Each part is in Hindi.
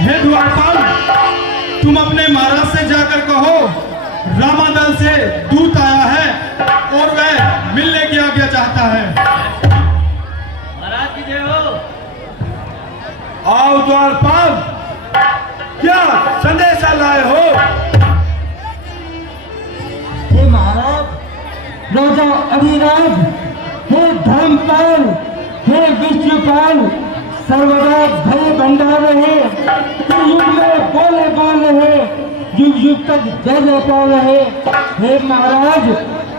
हे द्वारपाल, तुम अपने महाराज से जाकर कहो रामादल से दूत आया है और वह मिलने की आज्ञा चाहता है। महाराज की जय हो। आओ द्वारपाल, क्या संदेशा लाए हो? हे महाराज, राजा अधिराज, हे धर्मपाल, हे विष्णुपाल, सर्वदा भय भंडार रहे, युग में बोले बोल रहे, युग युग तक जय जयकार रहे। हे महाराज,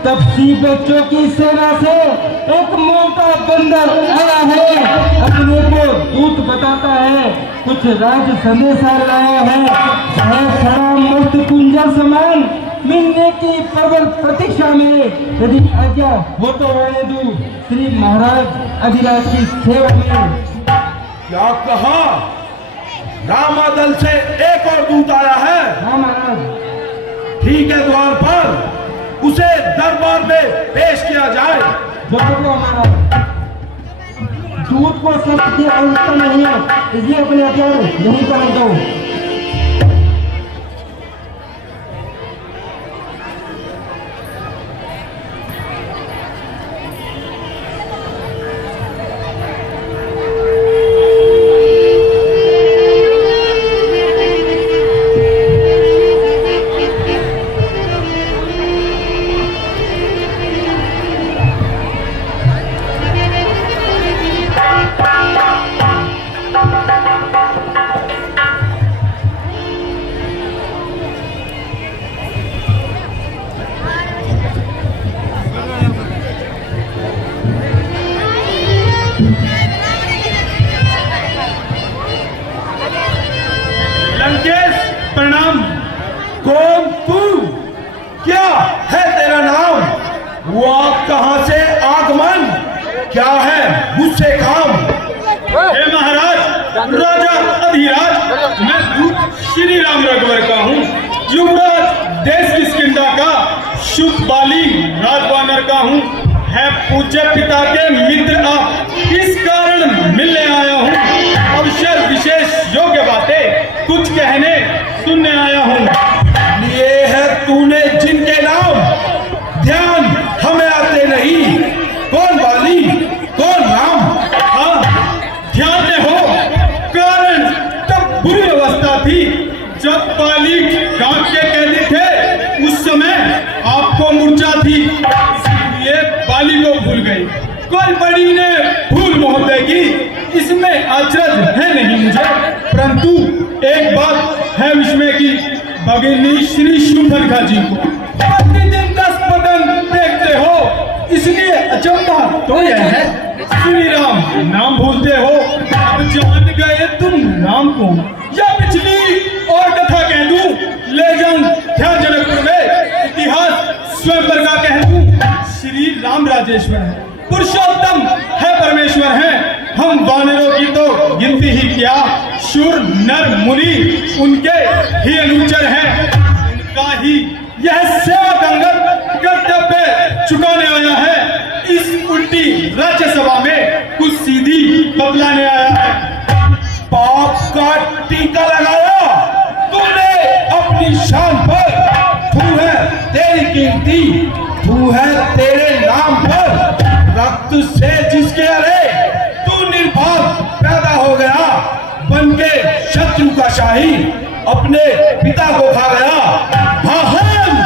तपसी बच्चों की सेना से एक मोटा बंदर आया है, अपने को दूत बताता है, कुछ राज संदेशा लाया है खड़ा मस्त कुंजर समान, मिलने की प्रबल प्रतीक्षा में, यदि आज्ञा हो तो रहने दूं श्री महाराज अधिराज की सेवा में। क्या कहा? रामादल से एक और दूत आया है? हाँ महाराज। ठीक है द्वारपाल, उसे दरबार में पेश किया जाए। जरूर महाराज। दूत को शस्त्र की आवश्यकता नहीं है, इसलिए अपने हथियार यहीं पर रख दो। लंकेश प्रणाम। कौन तू? क्या है तेरा नाम? वो कहां से आगमन? क्या है मुझसे काम? हे महाराज, राजा अधिराज, मैं दूत श्री राम रघुवर का हूँ, युवराज देश किष्किंधा का, शुभ बाली राजवानर का हूँ, है पूज्य पिता के मित्र आप, इस कारण मिलने आया हूँ, अवसर विशेष योग्य बातें कुछ कहने सुनने आया हूँ। ये है तूने जिनके नाम ध्यान हमें आते नहीं, कौन बाली कौन राम? हाँ, ध्यान में हो, कारण तब बुरी अवस्था थी जब बाली गांव के कैदी थे, उस समय आपको मूर्छा थी, इसलिए बाली को भूल गई। कोई बड़ी ने भूल मोह देगी, इसमें अचरज है नहीं मुझे, परंतु एक बात है विस्मय की, भगिनी श्री शूर्पणखा जी को प्रतिदिन 10 बदन देखते हो, इसलिए अचंभा तो यह है श्री राम नाम भूलते हो। अब जान गए तुम राम को, या पिछली और कथा कह दूं, ले जाऊं ध्यान जनकपुर में, इतिहास स्वयंवर का कह दूं, श्री राम राजेश्वर है, पुरुषोत्तम है, परमेश्वर है, हम वानरों की तो गिनती ही क्या, शूर नर मुनि उनके ही अनुचर हैं, उनका ही यह सेवक अंगद कर्तव्य चुकाने आया है, इस उल्टी राज्यसभा में कुछ सीधी बतलाने आया है। पाप का टीका लगाया तूने अपनी शान पर, तू है तेरी कीर्ति, तू है तेरे नाम पर, रक्त से जिसके अरे तू निर्भाग पैदा हो गया, बन के शत्रु का शाही अपने पिता को खा गया। हाँ हम,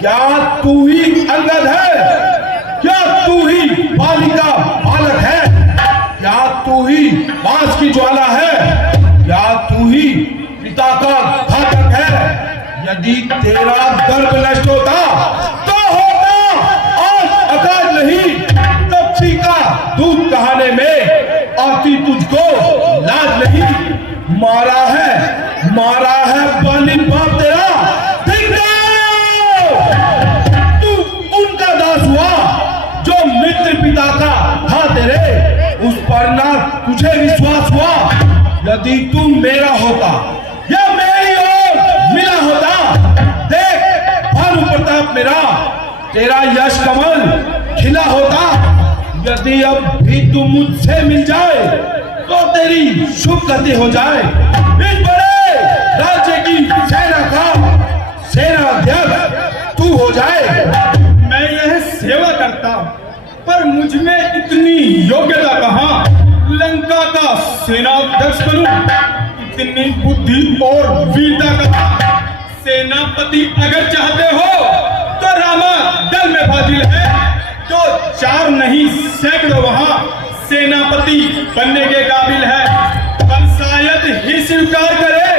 क्या तू ही अंगद है? क्या तू ही बाली का बालक है? क्या तू ही बांस की ज्वाला है? क्या तू ही पिता का घातक है? यदि तेरा गर्भ नष्ट होता तो होता आज अकाल नहीं, तपसी का दूध कहाने में आती तुझको लाज नहीं। मारा है बाली बाप तेरा, तू उनका दास हुआ जो मित्र पिता का था तेरे, उस पर ना तुझे विश्वास हुआ। यदि तू मेरा होता या मेरी ओर मिला होता, देख भानु प्रताप मेरा, तेरा यश कमल खिला होता। यदि अब भी तू मुझसे मिल जाए तो तेरी शुभ गति हो जाए। इस बड़े राज्य की सेना का सेनाध्यक्ष तू हो जाए। मैं यह सेवा करता, पर मुझ में इतनी योग्यता कहाँ लंका का सेनाध्यक्ष बनूं। इतनी बुद्धि और वीरता कहाँ। सेनापति अगर चाहते हो तो रामा दल में फाजिल है, तो 4 नहीं सैकड़ों वहां सेनापति बनने के काबिल है। पर शायद ही स्वीकार करे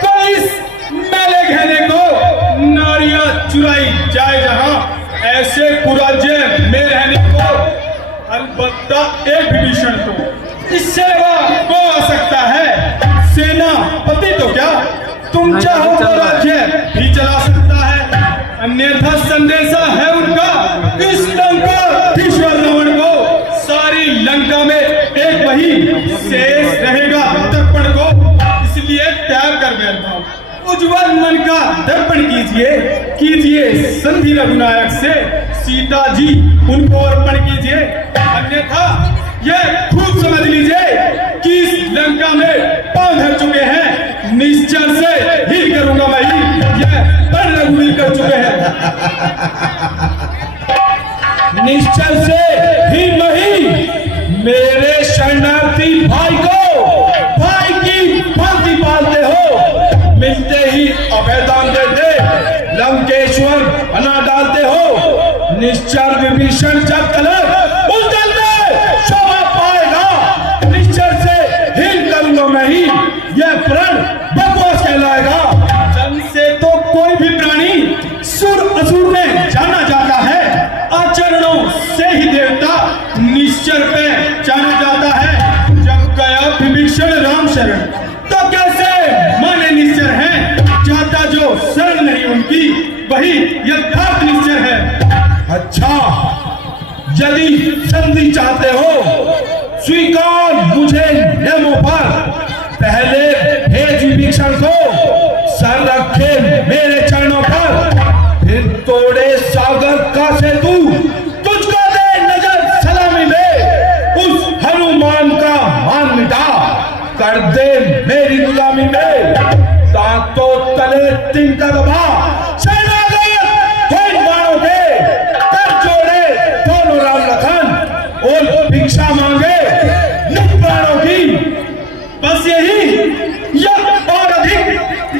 तो इस मेले गहने को नारियां चुराई जाए जहां ऐसे कुराजे में रहने को अलबत्ता एक विभीषण को इस सेवा को आ सकता है। सेनापति तो क्या, तुम चाहो तो राज्य भी चला सकता है। अन्यथा संदेशा है उनका इस लंकाधीश्वर रावण को। सारी लंका में एक वही शेष रहेगा दर्पण को, इसलिए त्याग कर बैठा हूं। उज्जवल मन का दर्पण कीजिए संधि रघुनायक से, सीता जी उनको अर्पण कीजिए। अन्यथा यह खूब समझ लीजिए कि इस लंका में पांव धर चुके हैं, निश्चर से ही करूंगा मैं ही, यह पर रघुवीर कर चुके हैं। निश्चय से ही नहीं, मेरे शरणार्थी भाई को भाई की भांति पालते हो। मिलते ही अभयदान देते, लंकेश्वर बना डालते हो। निश्चर विभीषण जब तलक उस दल में शोभा पाएगा। निश्चर से हीन करूंगा मैं ही, यह प्रण बकवास कहलाएगा। जन से तो कोई भी प्राणी सुर असुर में जाना जाता है, आचरणों से ही देवता निश्चर पे जाना जाता है। जब गया विभीषण राम शरण, तो कैसे माने निश्चर हैं। जाता जो शरण नहीं उनकी, वही यथार्थ निश्चर है। अच्छा, यदि संधि चाहते हो स्वीकार मुझे नियमों पर। पहले भेज विभीषण को, सर रखे मेरे चरणों पर। फिर तोड़े सागर का सेतु, तुझको दे नजर सलामी में। उस हनुमान का मान मिटा, कर दे मेरी गुलामी में। दांतों तले तिनका दबा, भिक्षा मांगे निज प्राणों की। बस यही या और अधिक,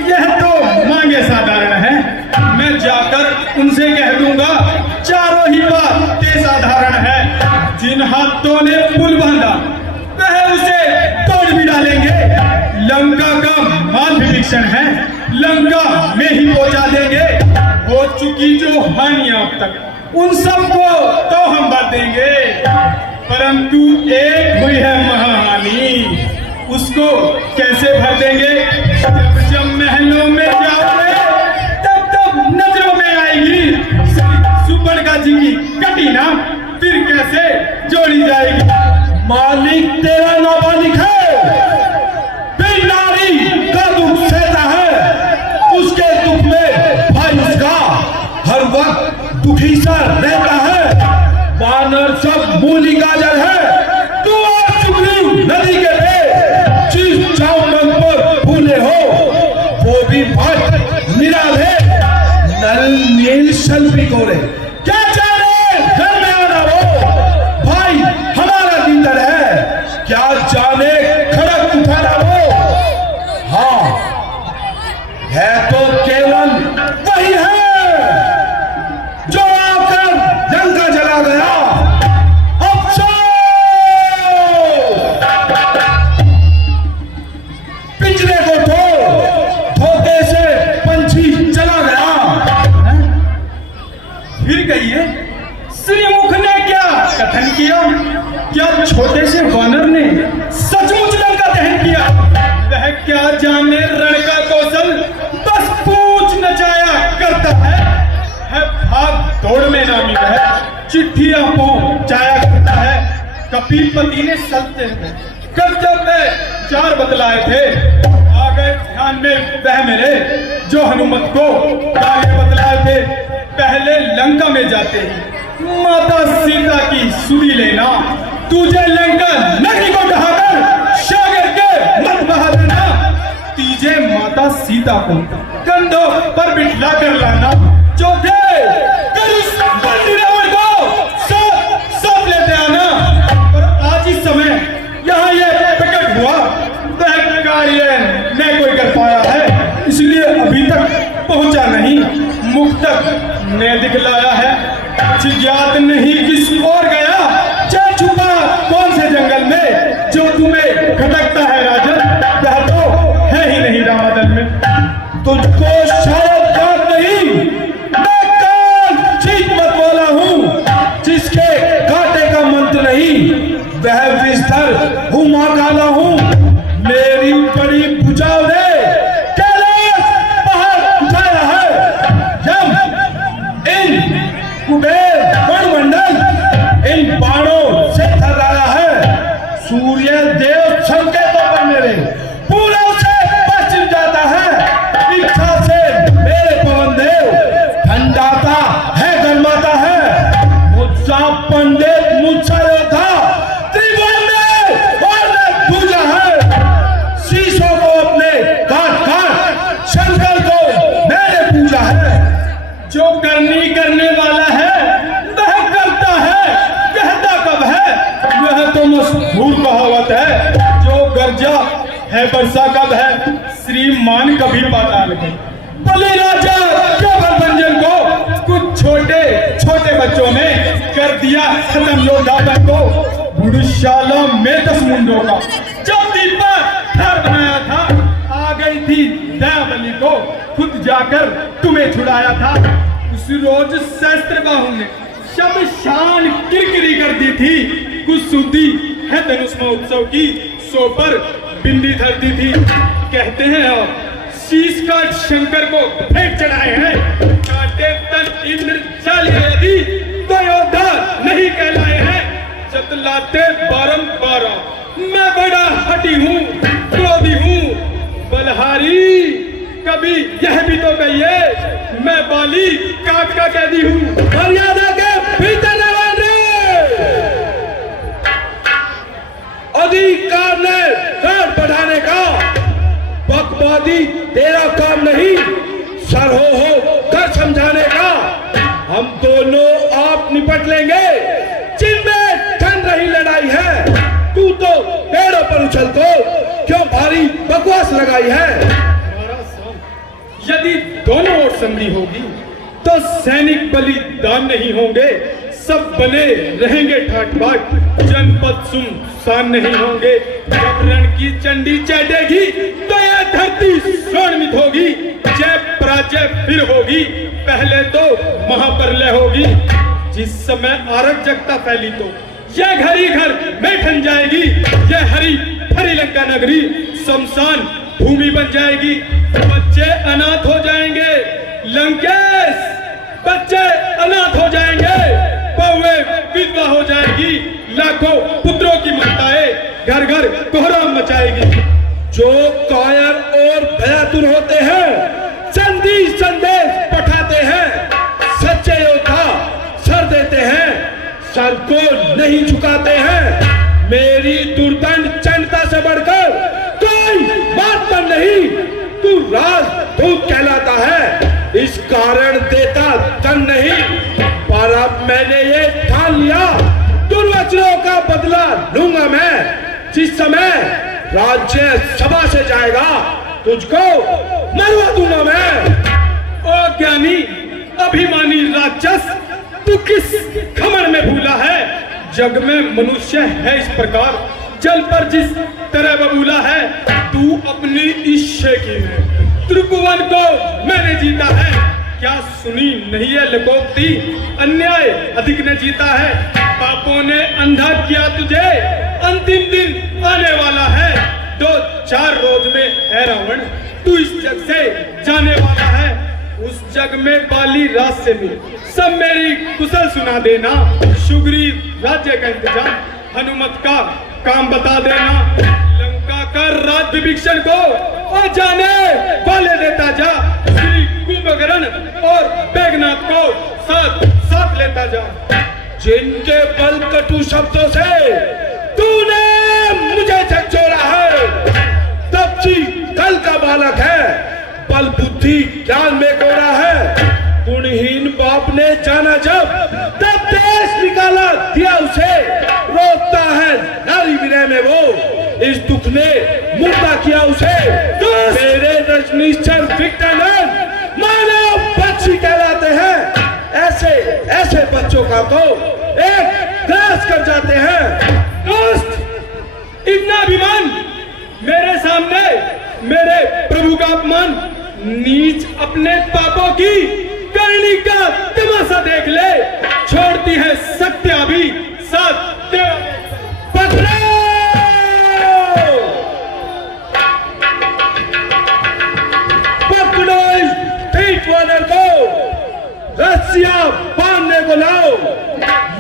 यह तो मांगे साधारण है। मैं जाकर उनसे कह दूंगा, चारों ही बातें साधारण है। जिन हाथों ने पुल बांधा वह उसे तोड़ भी डालेंगे। लंका का मान विभीषण है, लंका में ही पहुंचा देंगे। हो चुकी जो हानियां अब तक, उन सबको तो हम भर देंगे। परंतु एक हुई है महाहानि, उसको कैसे भर देंगे। जब महलों में जाओगे तब नजरों में आएगी सुपर्णखा जी की कटीना, फिर कैसे जोड़ी जाएगी। मालिक तेरा नाबालिग है, फिर नारी का दुख सहता है। उसके दुख में भाई उसका हर वक्त दुखी सा रहता है। वानर सब मूली गाजर है, तू आज सुग्रीव नदी के पे चीज चावल पर फूले हो। वो भी भक्त निराधे, नल नील शल्पी गोरे, क्या जाने घर में आना वो। भाई हमारा दीदर है, क्या जाने खड़क उठाना वो। हाँ, है तो केवल वही है जो आकर लंका जला गया। पिंजरे को धोखे से पंछी चला गया। फिर कहिए, श्रीमुख ने क्या कथन किया। क्या छोटे से वानर ने सचमुच लंका दहन किया। वह क्या जाने रण का कौशल, बस पूछ नचाया करता है भाग दौड़ में नामी वह, चिट्ठियां पहुंचाया करता है। कपिलपति ने सत्य कर्तव्य में 4 बतलाए थे, आ गए ध्यान में वह मेरे जो हनुमत को कार्य बतलाए थे। पहले लंका में जाते ही माता सीता की सुधि लेना, तुझे लंका नगरी को ढहाकर माता सीता को कंधों पर बिठला कर लाना। चौथे, करुष बंदी रावण को सब लेते आना। और आज इस समय यहाँ ये प्रकट हुआ, वह कार्य न कोई कर पाया है, इसलिए अभी तक पहुंचा नहीं, मुख तक न दिखलाया है। कुछ ज्ञात नहीं किस ओर गया, चल छुपा कौन से जंगल में, जो तुम्हें खटकता है राजन, वह तो है ही नहीं रामादल में। तुझको शायद याद नहीं, मैं काल चीत मत वाला हूँ, जिसके कांटे का मंत्र नहीं, वह विस्तर हूँ माँ काला हूँ। मेरी बड़ी भुजाओं ने कैलाश पहाड़ उठाया है, जब इन कुबेर गणमंडल इन बाणों से थर्राया है। सूर्य देव संकेतों पर मेरे पूर्व से पश्चिम जाता है, इच्छा से मेरे पवन देव ठंडाता है गरमाता है। मुझसा पंडित मुझसा योद्धा त्रिभुवन में और न दूजा है। शीशों को अपने काट काट शंकर को मैंने पूजा है। जो करने वाला है वह करता है, कहता कब है, यह तो मशहूर कहावत है। जो गर्जा है बरसा कब है, श्रीमान कभी पाताल में। बलि राजा केवल भंजन को कुछ छोटे छोटे बच्चों ने कर दिया खत्म योद्धा को। बुड़शाला में 10 मुंडों का जब दीपा घर बनाया था, आ गई थी दया बलि को खुद जाकर तुम्हें छुड़ाया था। उस रोज शस्त्र बाहु ने शमशान किरकिरी कर दी थी। कुछ सुधी है धनुष महोत्सव की, सो पर बिंदी धर दी थी। कहते हैं और शीश काट शंकर को फेंक चढ़ाए हैं, काटे तन इंद्र चाल यदि तो योद्धा नहीं कहलाए हैं। जतलाते बारंबार मैं बड़ा हटी हूँ, क्रोधी हूँ, बलहारी कभी यह भी तो कहिए, मैं बाली काट का कैदी हूँ। मर्यादा के भीतर न रहे, अधिकार ने पेट बढ़ाने का बकवादी तेरा काम नहीं, सर हो कर समझाने का। हम दोनों आप निपट लेंगे, जिनमें ठन रही लड़ाई है। तू तो पेड़ों पर उछल को क्यों भारी बकवास लगाई है। यदि दोनों ओर संधि होगी तो सैनिक बलिदान नहीं होंगे, सब बने रहेंगे ठाट बाट, जनपद सुनसान नहीं होंगे। जब रण की चंडी चढ़ेगी तो यह धरती स्वर्णित होगी, जय पराजय फिर होगी, पहले तो महाप्रलय होगी। जिस समय अराजकता फैली तो यह घर ही घर में ठन जाएगी, यह हरी भरी लंका नगरी शमशान भूमि बन जाएगी। बच्चे अनाथ हो जाएंगे लंकेश, बच्चे अनाथ हो जाएंगे, बहुएं विधवा हो जाएगी, लाखों पुत्रों की माताएं घर घर कोहराम मचाएगी। जो कायर और भयातुर होते हैं, संधि संदेश पठाते हैं, सच्चे योद्धा सर देते हैं, सर को नहीं झुकाते हैं। मेरी दुर्दंड चंडता से बढ़कर कोई बात पर नहीं, तू राजदूत कहलाता है, इस कारण देता तन नहीं। पर अब मैंने ये ठान लिया, दुर्वचनों का बदला लूंगा मैं। जिस समय राज्य सभा से जाएगा, तुझको मरवा दूंगा मैं। ओ ज्ञानी अभिमानी राक्षस, तू किस खमर में भूला है। जग में मनुष्य है इस प्रकार, जल पर जिस तरह बबूला है। तू अपनी इच्छा की है, त्रिभुवन को मैंने जीता है। क्या सुनी नहीं है लकोक्ति, अन्याय अधिक ने जीता है। पापों ने अंधा किया तुझे, अंतिम दिन आने वाला है। 2-4 रोज में है रावण, तू इस जग से जाने वाला है। उस जग में बाली राज से मिल, सब मेरी कुशल सुना देना। सुग्रीव राज्य का इंतजाम, हनुमत का काम बता देना। लंका का राज विभीषण को और जाने वाले देता जा। श्री कुंभकर्ण और मेघनाथ को साथ साथ लेता जा। जिनके बल कटु शब्दों से तूने मुझे झकझोरा है, तब जी कल का बालक है। बल बुद्धि ज्ञान में कोरा है। गुणहीन बाप ने जाना जब, तब देश निकाला दिया उसे। रोकता है नारी विनय में वो, इस दुख ने मुर्दा किया उसे। मेरे रजनीश्वर विकटानंद मानव पक्षी कहलाते हैं। ऐसे ऐसे बच्चों का तो एक ग्रास कर जाते हैं। दोस्त, इतना अभिमान मेरे सामने, मेरे प्रभु का अपमान, नीच अपने पापों की करनी का तमाशा देख ले। छोड़ती है सत्या भी सत्य। पकड़ो पकड़ो इस पीठ वानर को, रस्सियां बांधने को लाओ।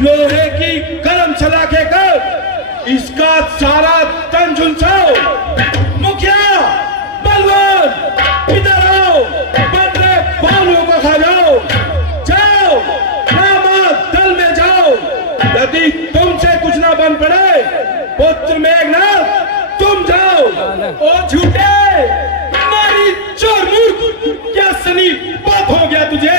लोहे की गरम सलाखे कर इसका सारा तन झुलसाओ। मुखिया बलवान इधर आओ, बंदे बालों को खा जाओ। जाओ रामा दल में जाओ, यदि तुमसे कुछ ना बन पड़े पुत्र मेघनाथ तुम जाओ। ओ झूठे नारी चोर मूर्ख, क्या सनी बात हो गया तुझे?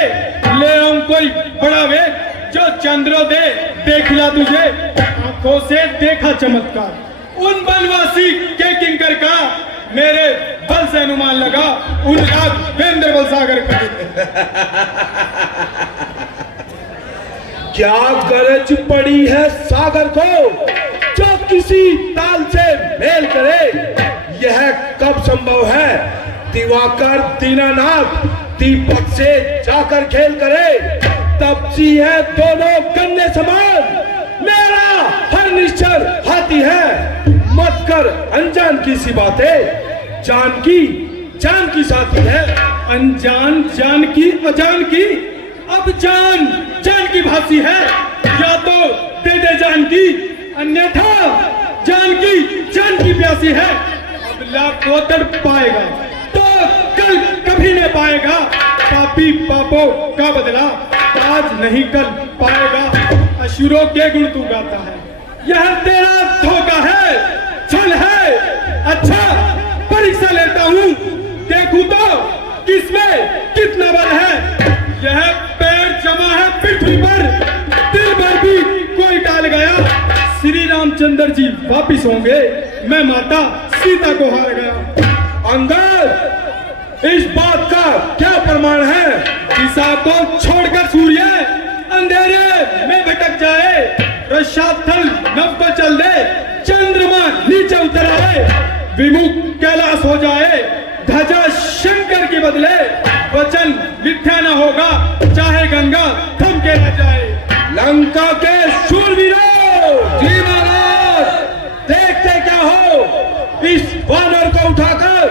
ले हम कोई बड़ा वेद जो चंद्रोदय देखला तुझे। आंखों से देखा चमत्कार उन बनवासी के किंकर का, मेरे बल से अनुमान लगा उन राघवेंद्र बल सागर का। क्या गरज पड़ी है सागर को जो किसी ताल से मेल करे? यह कब संभव है दिवाकर दीनानाथ दीपक से जाकर खेल करे? तब सी है दोनों कन्ने समान, मेरा हर निश्चर हाथी है। मत कर अनजान की सी बातें, जान की साथी है। अनजान जान की अजान की, अब जान जान की भासी है। या तो दे दे जान की, अन्यथा जान की प्यासी है। अब लाखों तड़प पाएगा तो कल कभी नहीं पाएगा। पापी पापों का बदला आज नहीं कल पाएगा। असुरों के गुण तू गाता है, यह तेरा धोखा है, छल है। अच्छा परीक्षा लेता हूँ, देखूं तो किसमें कितना बल है। यह पैर जमा है पृथ्वी पर, दिल भर भी कोई टाल गया। श्री रामचंद्र जी वापिस होंगे, मैं माता सीता को हार गया। अंगद, इस बात का क्या प्रमाण है? दिशा को छोड़कर सूर्य अंधेरे में भटक जाए, रसातल नभ को चल दे, चंद्रमा नीचे उतर आए, विमुख कैलाश हो जाए, ध्वजा शंकर के बदले, वचन मिथ्या न होगा, चाहे गंगा थम के रह जाए। लंका के शूरवीरों, जी महाराज, देखते क्या हो, इस वानर को उठाकर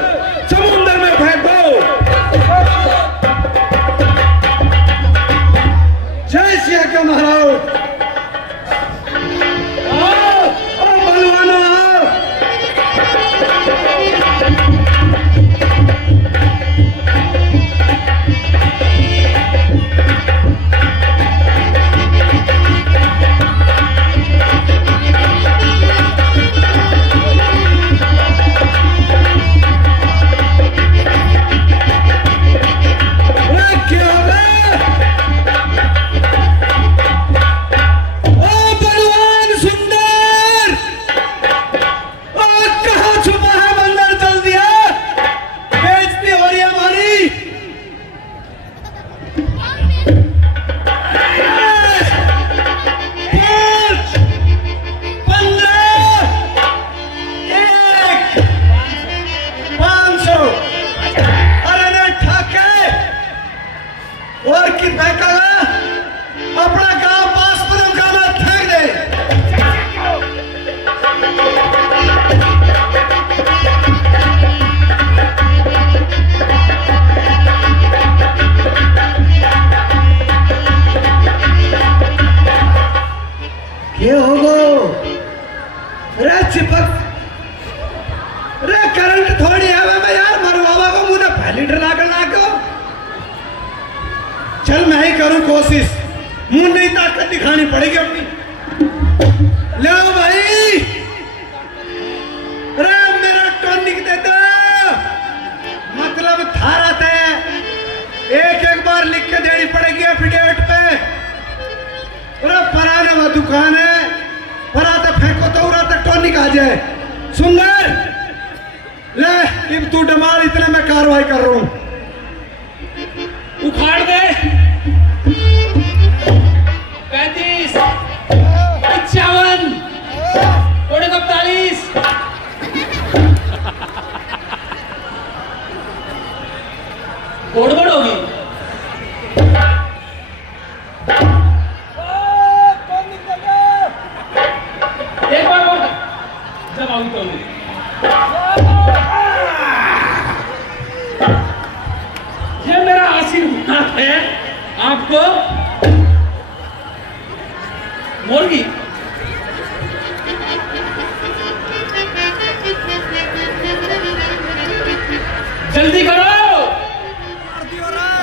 समुद्र में फेंक दो। जय सिया के महाराज। बलवानो चल मैं ही करूं कोशिश, मुंह नहीं ताकत दिखानी पड़ेगी अपनी। ले भाई, अरे मेरा टॉनिक दे दो, मतलब थारा थे। सुंदर, ले अब तू डमार, इतना मैं कार्रवाई कर रहा हूं। उखाड़ दे। 35, 55, थोड़े 41। गड़बड़ होगी। एक बार और जब आउट होगी। ये मेरा आशीर्वाद है आपको। मुर्गी जल्दी करो,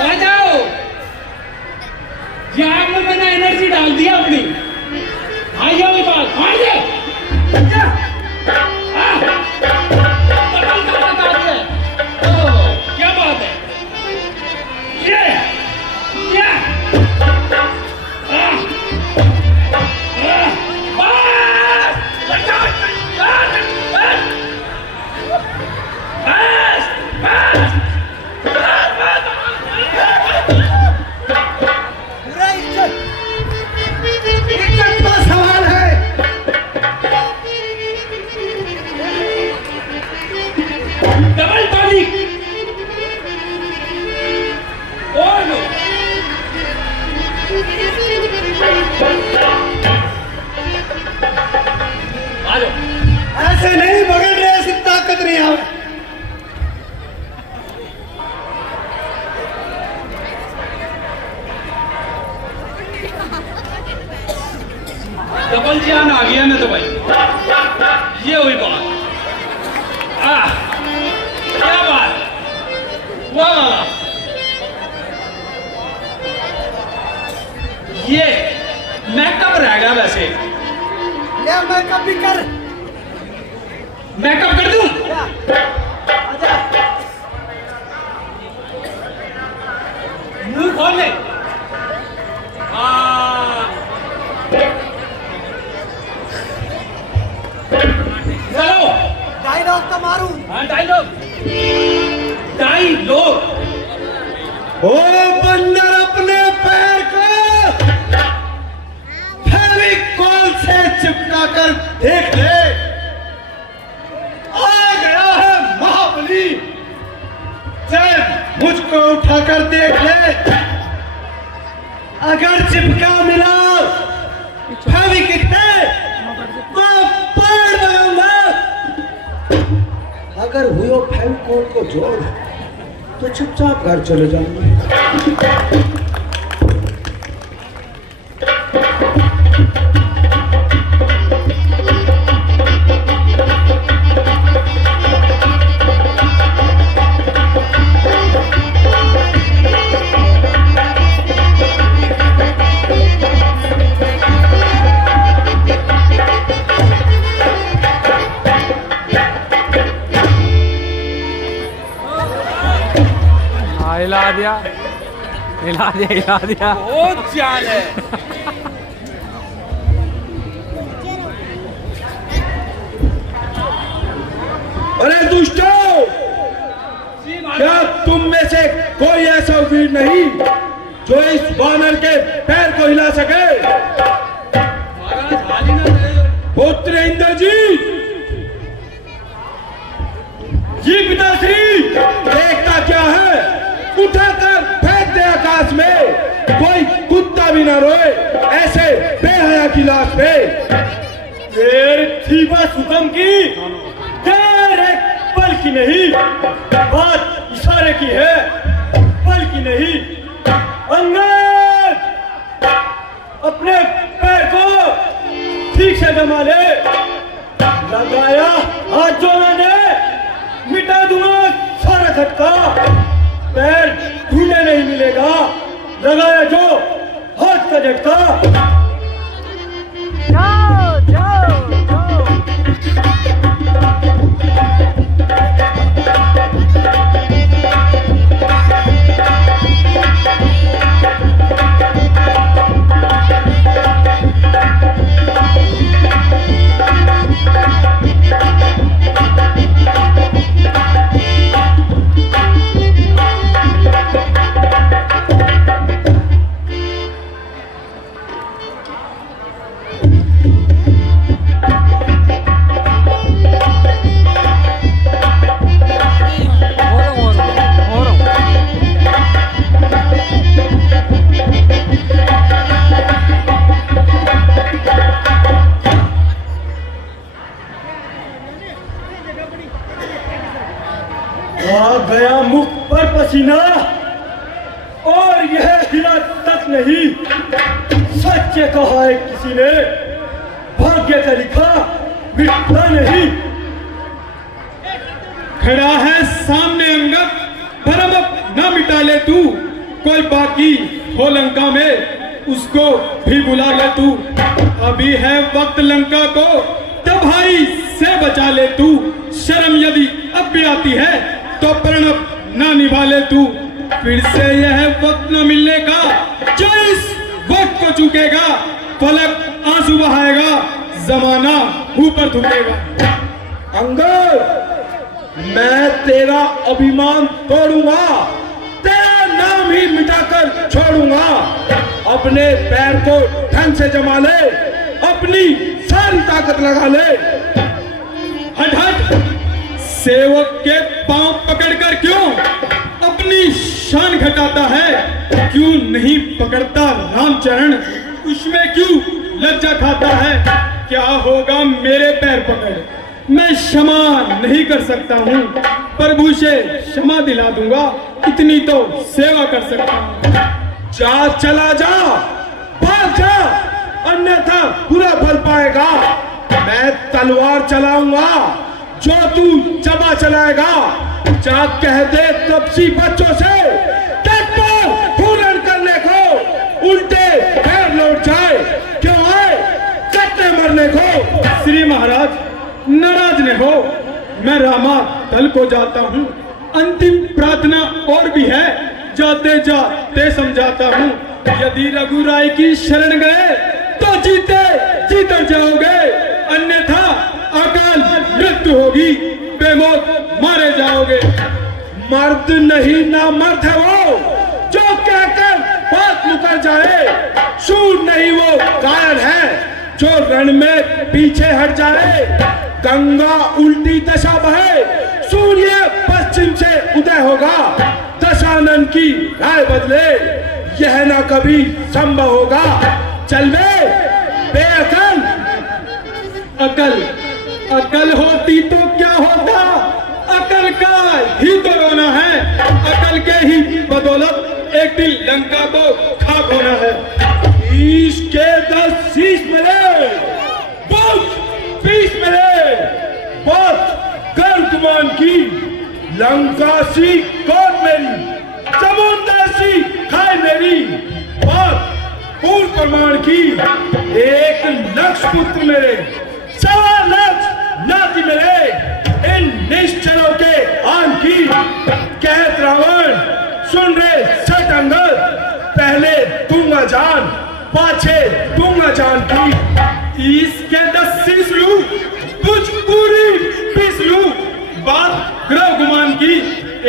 आ जाओ। ये आग में मैंने एनर्जी डाल दिया अपनी। आइए अभी बात आइए। क्या बात है ये सवाल है। डबल टॉनिक और लो। आ जाओ। ऐसे नहीं बगल रहे, ऐसी ताकत नहीं आवे। डबल जान आ गया ना तो भाई, ये हुई बात। क्या बात, वाह वाह वाह। ये मैकअप रहेगा वैसे। ले मेकअप भी कर। मैकअप कर दूं? मुंह खोल ले। चलो डायलॉग तो मारूं। हाँ डायलॉग। ओ बंदर, अपने पैर को फेविकोल से चिपका कर देख ले। आ गया है महाबली। चल मुझको उठाकर देख ले। अगर चिपका मिला फेविकिक से तो पाड़ दूंगा। अगर हुई फेविकोल को जोड़ तो चुपचाप घर चले जाऊंगा। हिला दिया हिला दिया हिला दिया। बहुत जान है। अरे दुष्टों, क्या तुम में से कोई ऐसा वीर नहीं जो इस वानर के पैर को हिला सके? पुत्र इंद्रजीत, जी पिताश्री, देखता क्या है? उठाकर फेंक दे आकाश में। कोई कुत्ता भी ना रोए ऐसे बेहया की लाश पे। देर थी बात हुक्म की, देर एक पल की नहीं, बात इशारे की है, पल की नहीं। अंगद, अपने पैर को ठीक से जमा ले। लगाया हाथ जो मैंने, मिटा दूंगा सारा खटका। पैर ढूंढने नहीं मिलेगा, लगाया जो हाथ का झटका। जाओ जाओ जाओ। आ गया मुख पर पसीना, और यह गिरा तक नहीं। सच कहा है किसी ने, भाग्य का लिखा मिटता नहीं। खड़ा है सामने अंगद, भरम ना मिटा ले तू। कोई बाकी हो लंका में, उसको भी बुला ले तू। अभी है वक्त लंका को तबाही से बचा ले तू। शर्म यदि अब भी आती है तो प्रणव ना निभा ले तू। फिर से यह वक्त न मिलने का, जो इस वक्त को चूकेगा, फलक आंसू बहाएगा, जमाना ऊपर थूकेगा। अंगद, मैं तेरा अभिमान तोड़ूंगा, तेरा नाम ही मिटाकर छोड़ूंगा। अपने पैर को ढंग से जमा ले, अपनी सारी ताकत लगा ले। हट हट, सेवक के पांव पकड़कर क्यों अपनी शान घटाता है? क्यों नहीं पकड़ता रामचरण, उसमें क्यों लज्जा खाता है? क्या होगा मेरे पैर पकड़, मैं क्षमा नहीं कर सकता हूँ, प्रभु से क्षमा दिला दूंगा, इतनी तो सेवा कर सकता हूँ। जा, चला जा, भाग जा, अन्यथा बुरा फल पाएगा। मैं तलवार चलाऊंगा, जो तू चबा चलाएगा। जा कह दे तपसी बच्चों से, पूर्ण करने को, उल्टे पैर लौट जाए, क्यों आए कटने मरने को। श्री महाराज नाराज न हो, मैं रामा दल को जाता हूँ। अंतिम प्रार्थना और भी है, जाते जाते समझाता हूँ। यदि रघुराय की शरण गए तो जीते जीते जाओगे, अन्यथा अकाल मृत्यु होगी, बेमौत मारे जाओगे। मर्द नहीं ना मर्द है वो, जो कहकर बात मुकर जाए। शूर नहीं वो कायर है, जो रण में पीछे हट जाए। गंगा उल्टी दशा बहे, सूर्य पश्चिम से उदय होगा। दशानन की राय बदले, यह ना कभी संभव होगा। चल बे बेअकल। अकल अकल होती तो क्या होता, अकल का ही तो रोना है। अकल के ही बदौलत एक दिन लंका को खाक होना है। ईश के 10 शीश मिले, बहुत 20 मिले, बहुत गर्दमान की। लंका सी कौन मेरी, समुद्र सी खाए मेरी। बात पूर्ण प्रमाण की, 1 लक्ष पुत्र मेरे, 1.25 लाख नाती मेरे। इन निश्चलों के आन की कहत रावण, सुन रे सट अंगद। पहले दूंगा जान, पाछे दूंगा जान की। इसके 10 शीश लूं, कुछ पूरी पीस लूं। बात ग्रह गुमान की,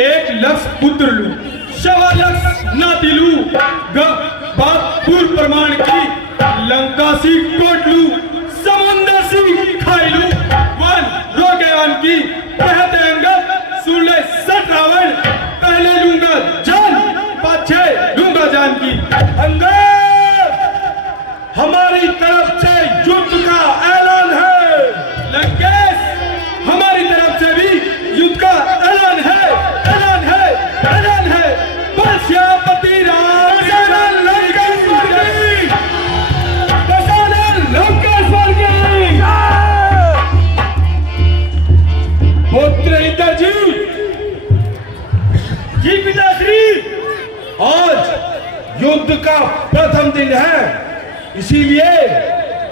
1 लक्ष पुत्र लूं, 1.25 लाख नाती लूं। बात पूर्ण प्रमाण की, लंका सी कोट लूं, समुद्र सी खाई लूं। वन रोगयान की कहते अंगद, सुन ले सट रावण। पहले लूंगा जान, पाछे लूंगा जान की। अंगद, हमारी तरफ से युद्ध का ऐलान है। लंकेश, हमारी तरफ से भी युद्ध का ऐलान है, ऐलान है, ऐलान है। बलश्यापति राम लंकेश्वर की, लंकेश्वर की। पुत्र इंद्रजीत जी, पिताश्री, आज युद्ध का प्रथम दिन है, इसीलिए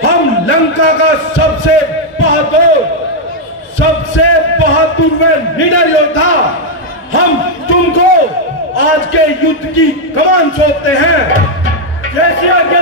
हम लंका का सबसे बहादुर व निडर योद्धा, हम तुमको आज के युद्ध की कमान सौंपते हैं। जैसी आज्ञा